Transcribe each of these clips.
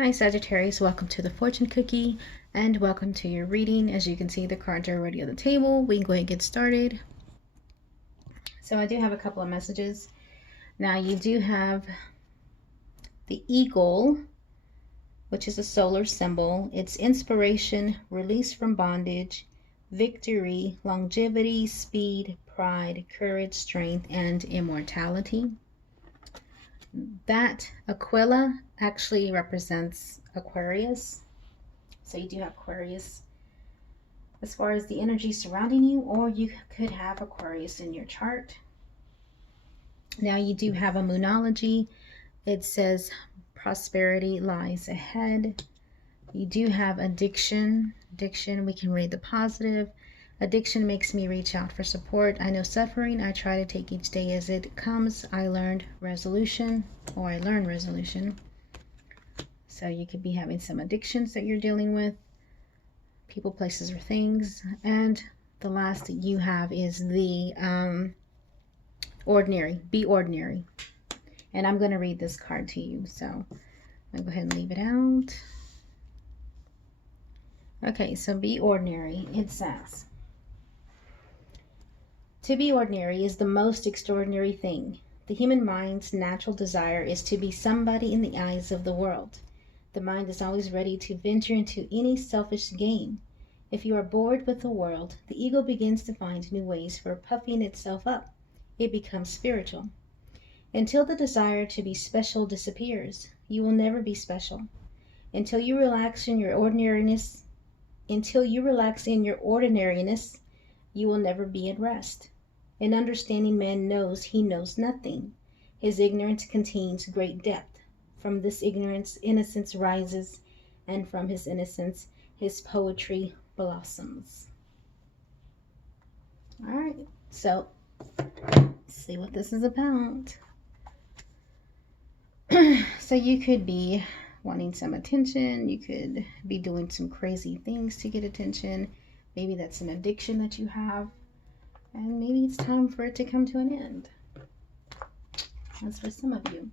Hi Sagittarius, welcome to the fortune cookie and welcome to your reading. As you can see, the cards are already on the table. We can go ahead and get started. So I do have a couple of messages. Now you do have the eagle, which is a solar symbol. It's inspiration, release from bondage, victory, longevity, speed, pride, courage, strength, and immortality. That Aquila actually represents Aquarius. So you do have Aquarius as far as the energy surrounding you, or you could have Aquarius in your chart. Now you do have a moonology. It says prosperity lies ahead. You do have addiction. Addiction, we can read the positive. Addiction makes me reach out for support. I know suffering. I try to take each day as it comes. I learned resolution, or I learned resolution. So you could be having some addictions that you're dealing with. People, places, or things. And the last that you have is the ordinary. Be ordinary. And I'm going to read this card to you. So I'm going to go ahead and leave it out. Okay, so be ordinary. It says, to be ordinary is the most extraordinary thing. The human mind's natural desire is to be somebody in the eyes of the world. The mind is always ready to venture into any selfish gain. If you are bored with the world, the ego begins to find new ways for puffing itself up. It becomes spiritual. Until the desire to be special disappears, you will never be special. Until you relax in your ordinariness, you will never be at rest. An understanding man knows he knows nothing. His ignorance contains great depth. From this ignorance, innocence rises, and from his innocence, his poetry blossoms. All right, so let's see what this is about. So you could be wanting some attention. You could be doing some crazy things to get attention. Maybe that's an addiction that you have, and maybe it's time for it to come to an end. That's for some of you.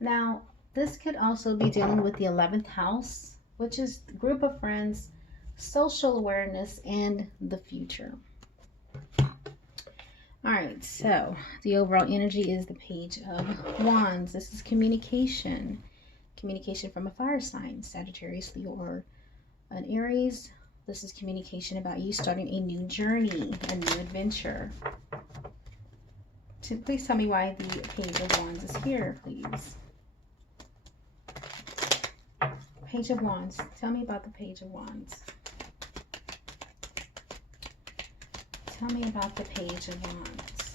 Now, this could also be dealing with the 11th house, which is the group of friends, social awareness, and the future. All right, so the overall energy is the Page of Wands. This is communication. Communication from a fire sign, Sagittarius, Leo, or an Aries. This is communication about you starting a new journey, a new adventure. So please tell me why the Page of Wands is here, please. Page of Wands. Tell me about the Page of Wands. Tell me about the Page of Wands.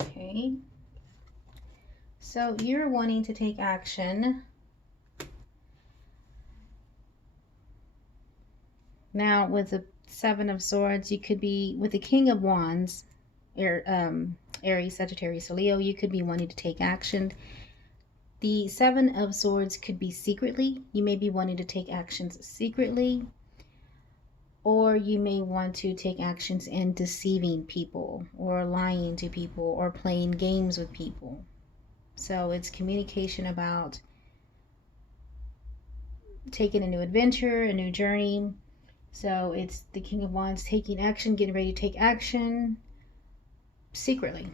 Okay. So you're wanting to take action. Now with the Seven of Swords, you could be, with the King of Wands, Aries, Sagittarius, or Leo, you could be wanting to take action. The Seven of Swords could be secretly. You may be wanting to take actions secretly, or you may want to take actions in deceiving people, or lying to people, or playing games with people. So it's communication about taking a new adventure, a new journey. So it's the King of Wands taking action, getting ready to take action secretly.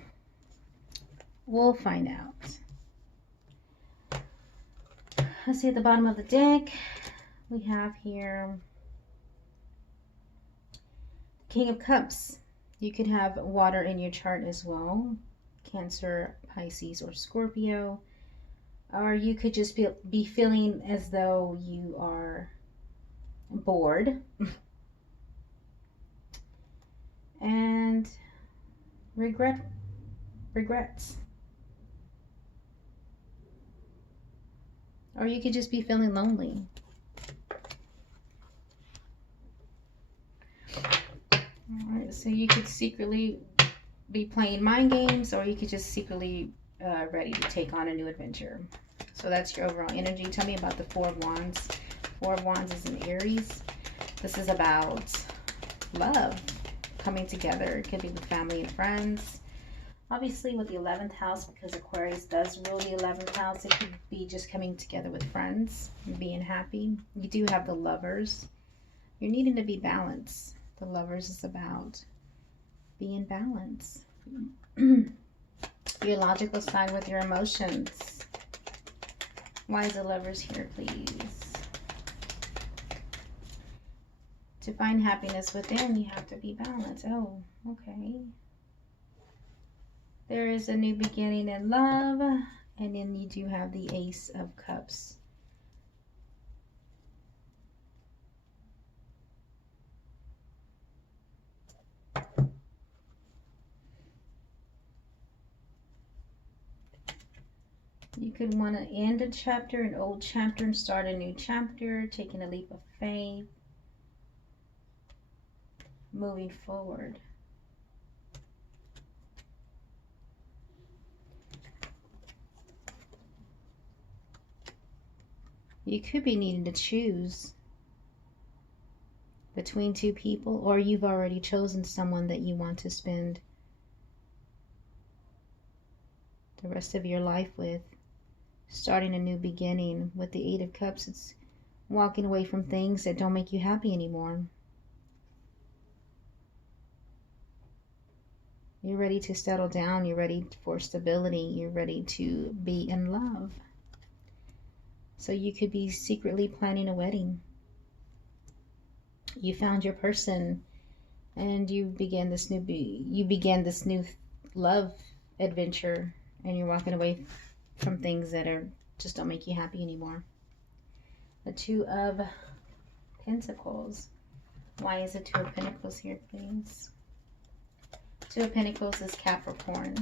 We'll find out. Let's see at the bottom of the deck. We have here King of Cups. You could have water in your chart as well. Cancer, Pisces, or Scorpio. Or you could just be feeling as though you are bored. And regrets. Or you could just be feeling lonely. Alright, so you could secretly be playing mind games, or you could just secretly ready to take on a new adventure. So that's your overall energy. Tell me about the Four of Wands. Four of Wands is an Aries. This is about love, coming together. It could be with family and friends. Obviously with the 11th house, because Aquarius does rule the 11th house, it could be just coming together with friends and being happy. You do have the Lovers. You're needing to be balanced. The Lovers is about being balanced. Your logical side with your emotions. Why is the Lovers here, please? To find happiness within, you have to be balanced. Oh, okay. There is a new beginning in love. And then you do have the Ace of Cups. You could want to end a chapter, an old chapter, and start a new chapter, taking a leap of faith. Moving forward. You could be needing to choose between two people, or you've already chosen someone that you want to spend the rest of your life with. Starting a new beginning. With the Eight of Cups, it's walking away from things that don't make you happy anymore. You're ready to settle down. You're ready for stability. You're ready to be in love. So you could be secretly planning a wedding. You found your person and you began this new love adventure, and you're walking away from things that just don't make you happy anymore. The Two of Pentacles. Why is the Two of Pentacles here, please? Two of Pentacles is Capricorn.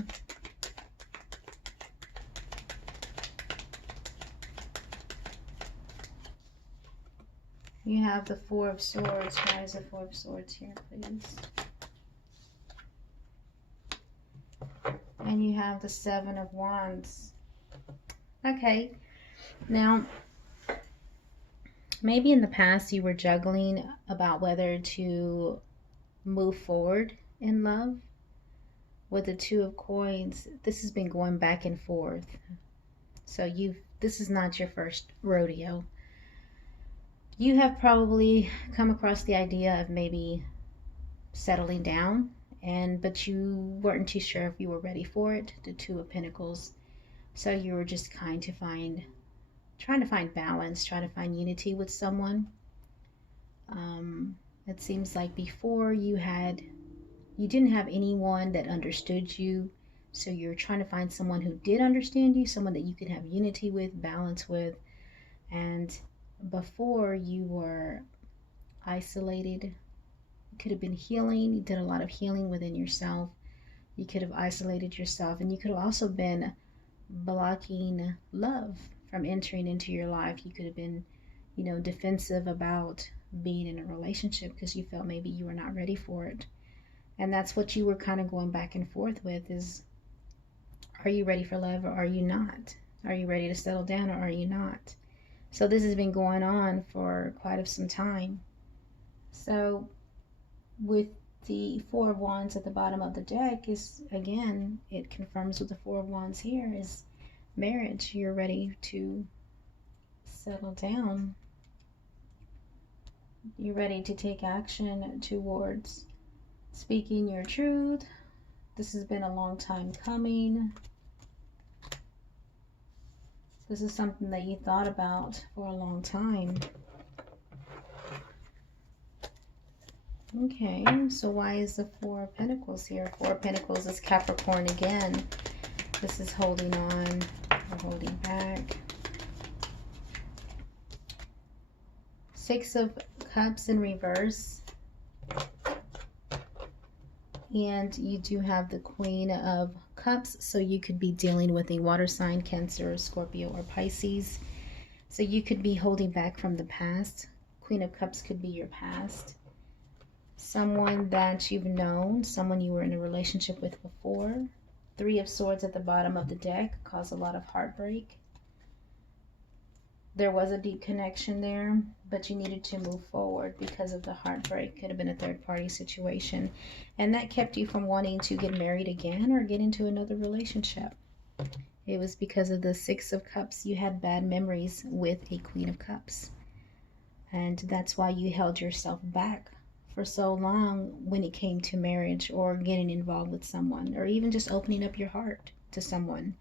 You have the Four of Swords. Why is the Four of Swords here, please? And you have the Seven of Wands. Okay. Now, maybe in the past you were juggling about whether to move forward in love. With the Two of Coins, this has been going back and forth. So this is not your first rodeo. You have probably come across the idea of maybe settling down, but you weren't too sure if you were ready for it. The Two of Pentacles. So you were just trying to find balance, trying to find unity with someone. It seems like before you didn't have anyone that understood you. So you're trying to find someone who did understand you, someone that you could have unity with, balance with. And before, you were isolated. You could have been healing. You did a lot of healing within yourself. You could have isolated yourself, and you could have also been blocking love from entering into your life. You could have been, defensive about being in a relationship because you felt maybe you were not ready for it. And that's what you were kind of going back and forth with is, are you ready for love or are you not? Are you ready to settle down or are you not? So this has been going on for quite some time. So with the Four of Wands at the bottom of the deck is, again, it confirms with the Four of Wands here is marriage. You're ready to settle down. You're ready to take action towards speaking your truth. This has been a long time coming. This is something that you thought about for a long time. Okay, so why is the Four of Pentacles here? Four of Pentacles is Capricorn again. This is holding on or holding back. Six of Cups in reverse. And you do have the Queen of Cups, so you could be dealing with a water sign, Cancer, Scorpio, or Pisces. So you could be holding back from the past. Queen of Cups could be your past. Someone that you've known, someone you were in a relationship with before. Three of Swords at the bottom of the deck cause a lot of heartbreak. There was a deep connection there, but you needed to move forward because of the heartbreak. Could have been a third party situation. And that kept you from wanting to get married again or get into another relationship. It was because of the Six of Cups. You had bad memories with a Queen of Cups. And that's why you held yourself back for so long when it came to marriage or getting involved with someone or even just opening up your heart to someone.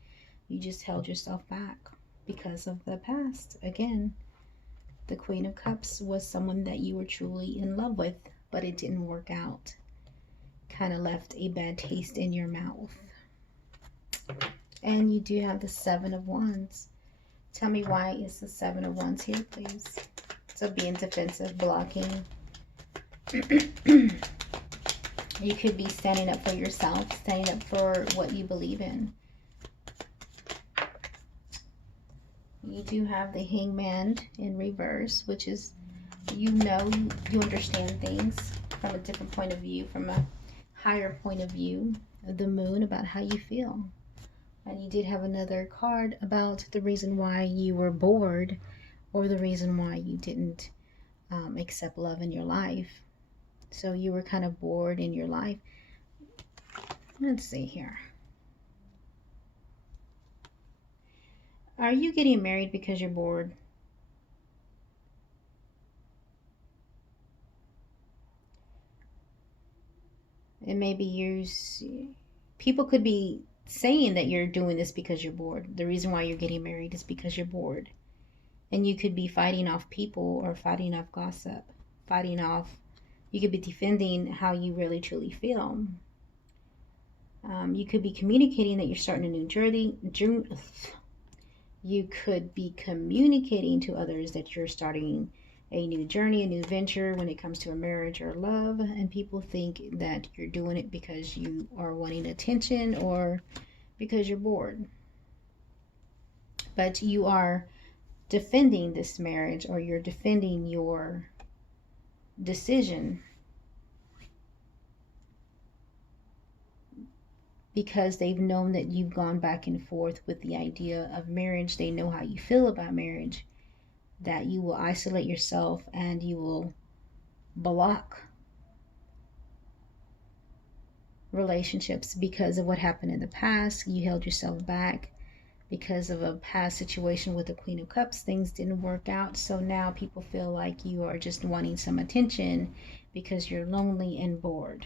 You just held yourself back because of the past. Again, the Queen of Cups was someone that you were truly in love with, but it didn't work out. Kind of left a bad taste in your mouth. And you do have the Seven of Wands. Tell me why is the Seven of Wands here, please? So being defensive, blocking. You could be standing up for yourself, standing up for what you believe in. You do have the Hangman in reverse, which is, you understand things from a different point of view, from a higher point of view of the Moon, about how you feel. And you did have another card about the reason why you were bored, or the reason why you didn't accept love in your life. So you were kind of bored in your life. Let's see here. Are you getting married because you're bored? And maybe people could be saying that you're doing this because you're bored. The reason why you're getting married is because you're bored. And you could be fighting off people or fighting off gossip, you could be defending how you really truly feel. You could be communicating that you're starting a new journey. You could be communicating to others that you're starting a new journey, a new venture when it comes to a marriage or love, and people think that you're doing it because you are wanting attention or because you're bored. But you are defending this marriage, or you're defending your decision because they've known that you've gone back and forth with the idea of marriage. They know how you feel about marriage, that you will isolate yourself and you will block relationships because of what happened in the past. You held yourself back because of a past situation with the Queen of Cups. Things didn't work out, so now people feel like you are just wanting some attention because you're lonely and bored.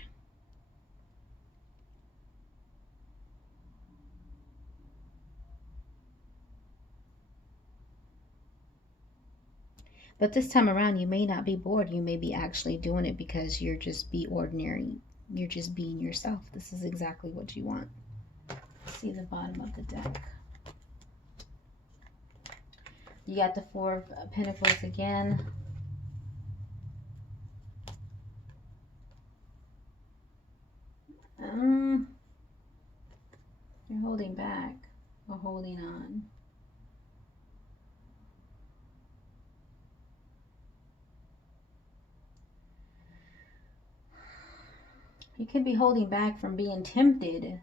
But this time around, you may not be bored. You may be actually doing it because you're just be ordinary. You're just being yourself. This is exactly what you want. See the bottom of the deck. You got the Four of Pentacles again. You're holding back or holding on. You could be holding back from being tempted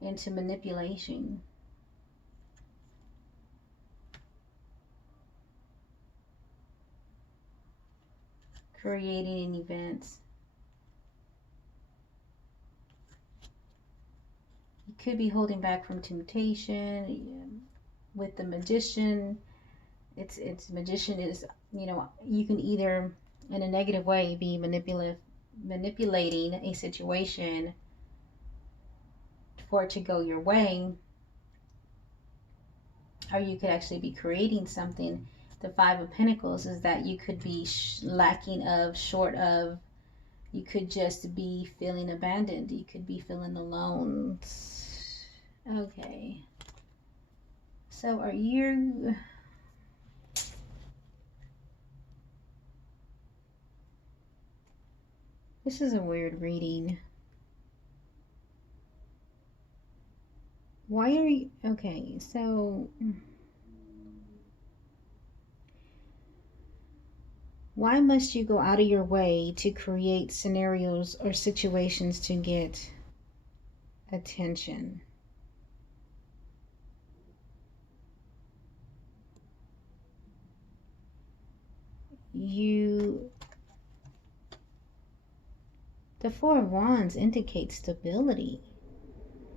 into manipulation. Creating an event. You could be holding back from temptation. With the Magician, it's Magician is, you can either in a negative way be manipulating a situation for it to go your way, or you could actually be creating something. The Five of Pentacles is that you could be short of, you could just be feeling abandoned. You could be feeling alone. Okay. So are you... This is a weird reading. Why are you... Okay, so... Why must you go out of your way to create scenarios or situations to get attention? the Four of Wands indicates stability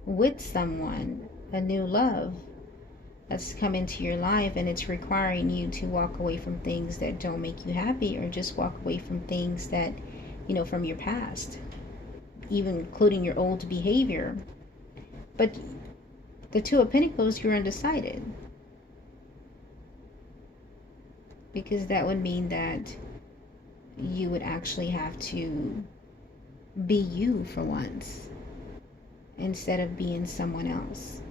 with someone, a new love that's come into your life, and it's requiring you to walk away from things that don't make you happy, or just walk away from things that, from your past, even including your old behavior. But the Two of Pentacles, you're undecided, because that would mean that you would actually have to be you for once instead of being someone else.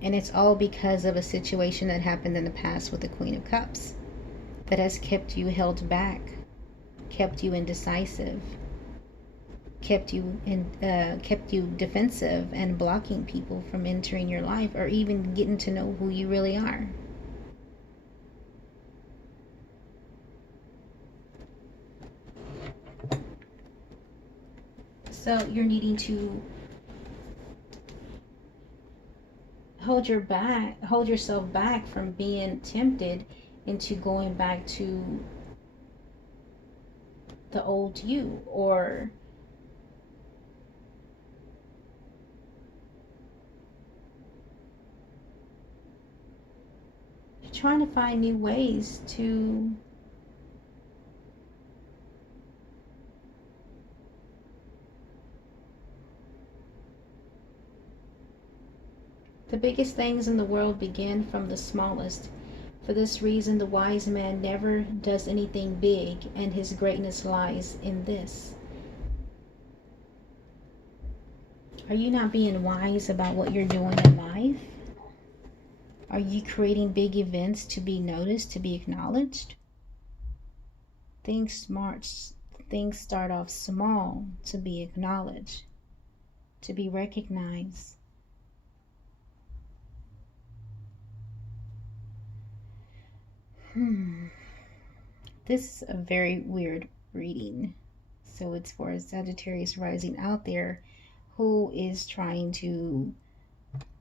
And it's all because of a situation that happened in the past with the Queen of Cups that has kept you held back, kept you indecisive, kept you defensive, and blocking people from entering your life or even getting to know who you really are. So you're needing to hold yourself back from being tempted into going back to the old you, or trying to find new ways to the biggest things in the world begin from the smallest. For this reason, the wise man never does anything big, and his greatness lies in this. Are you not being wise about what you're doing in life? Are you creating big events to be noticed, to be acknowledged? Things start off small to be acknowledged, to be recognized. This is a very weird reading. So it's for a Sagittarius rising out there who is trying to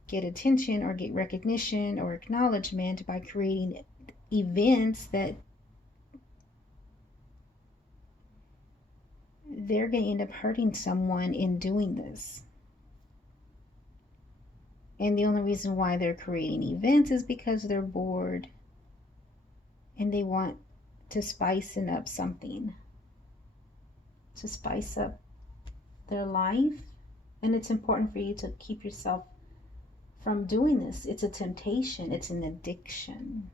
get attention or get recognition or acknowledgement by creating events that they're going to end up hurting someone in doing this. And the only reason why they're creating events is because they're bored and they want to spice up something, to spice up their life. And it's important for you to keep yourself from doing this. It's a temptation, it's an addiction.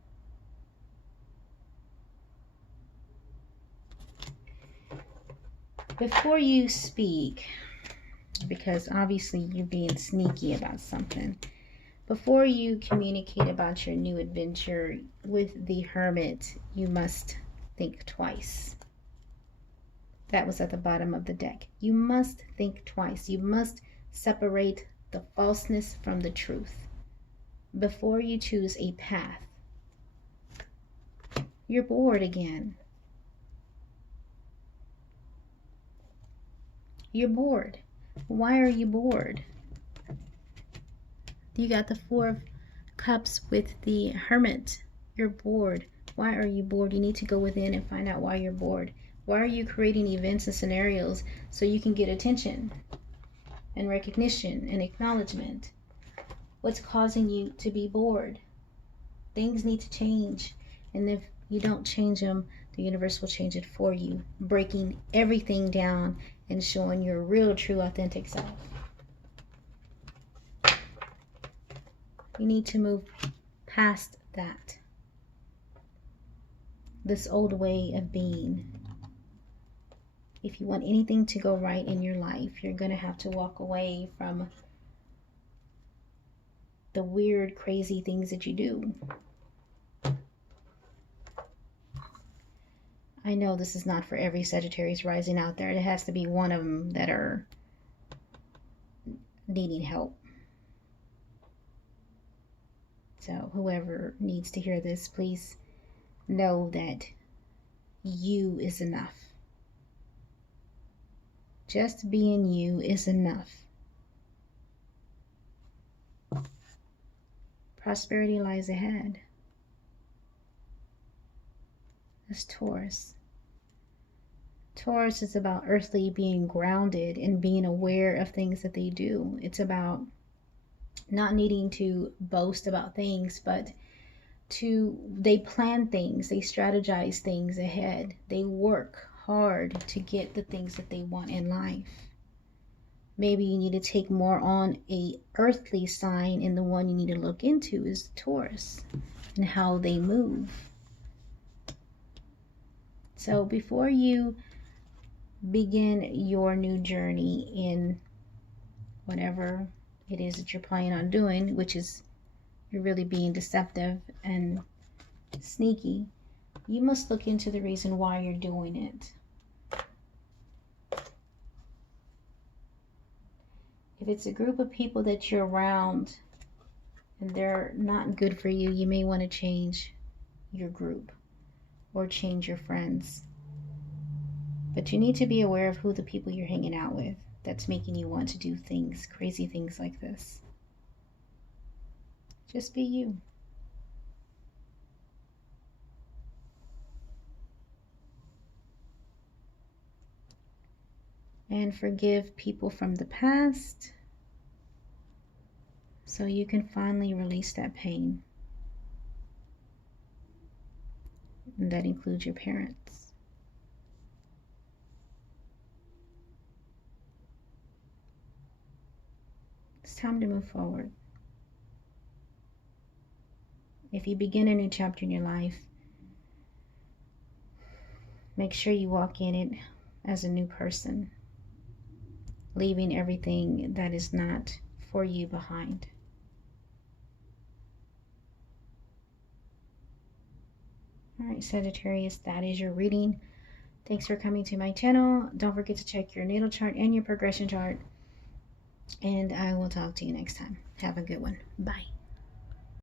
Before you speak, because obviously you're being sneaky about something, before you communicate about your new adventure with the Hermit, you must think twice. That was at the bottom of the deck. You must think twice. You must separate the falseness from the truth before you choose a path. You're bored again. You're bored. Why are you bored? You got the Four of Cups with the Hermit. You're bored. Why are you bored? You need to go within and find out why you're bored. Why are you creating events and scenarios so you can get attention and recognition and acknowledgement? What's causing you to be bored? Things need to change. And if you don't change them, the universe will change it for you, breaking everything down and showing your real, true, authentic self. You need to move past that. This old way of being. If you want anything to go right in your life, you're going to have to walk away from the weird, crazy things that you do. I know this is not for every Sagittarius rising out there. It has to be one of them that are needing help. So whoever needs to hear this, please know that you is enough. Just being you is enough. Prosperity lies ahead. That's Taurus. Taurus is about earthly being grounded and being aware of things that they do. It's about not needing to boast about things, but they plan things, they strategize things ahead. They work hard to get the things that they want in life. Maybe you need to take more on a earthly sign, and the one you need to look into is the Taurus and how they move. So before you begin your new journey in whatever it is that you're planning on doing, which is you're really being deceptive and sneaky, you must look into the reason why you're doing it. If it's a group of people that you're around and they're not good for you, you may want to change your group or change your friends. But you need to be aware of who the people you're hanging out with that's making you want to do things, crazy things like this. Just be you. And forgive people from the past so you can finally release that pain. And that includes your parents. It's time to move forward. If you begin a new chapter in your life, make sure you walk in it as a new person, leaving everything that is not for you behind. All right, Sagittarius, that is your reading. Thanks for coming to my channel. Don't forget to check your natal chart and your progression chart. And I will talk to you next time. Have a good one. Bye.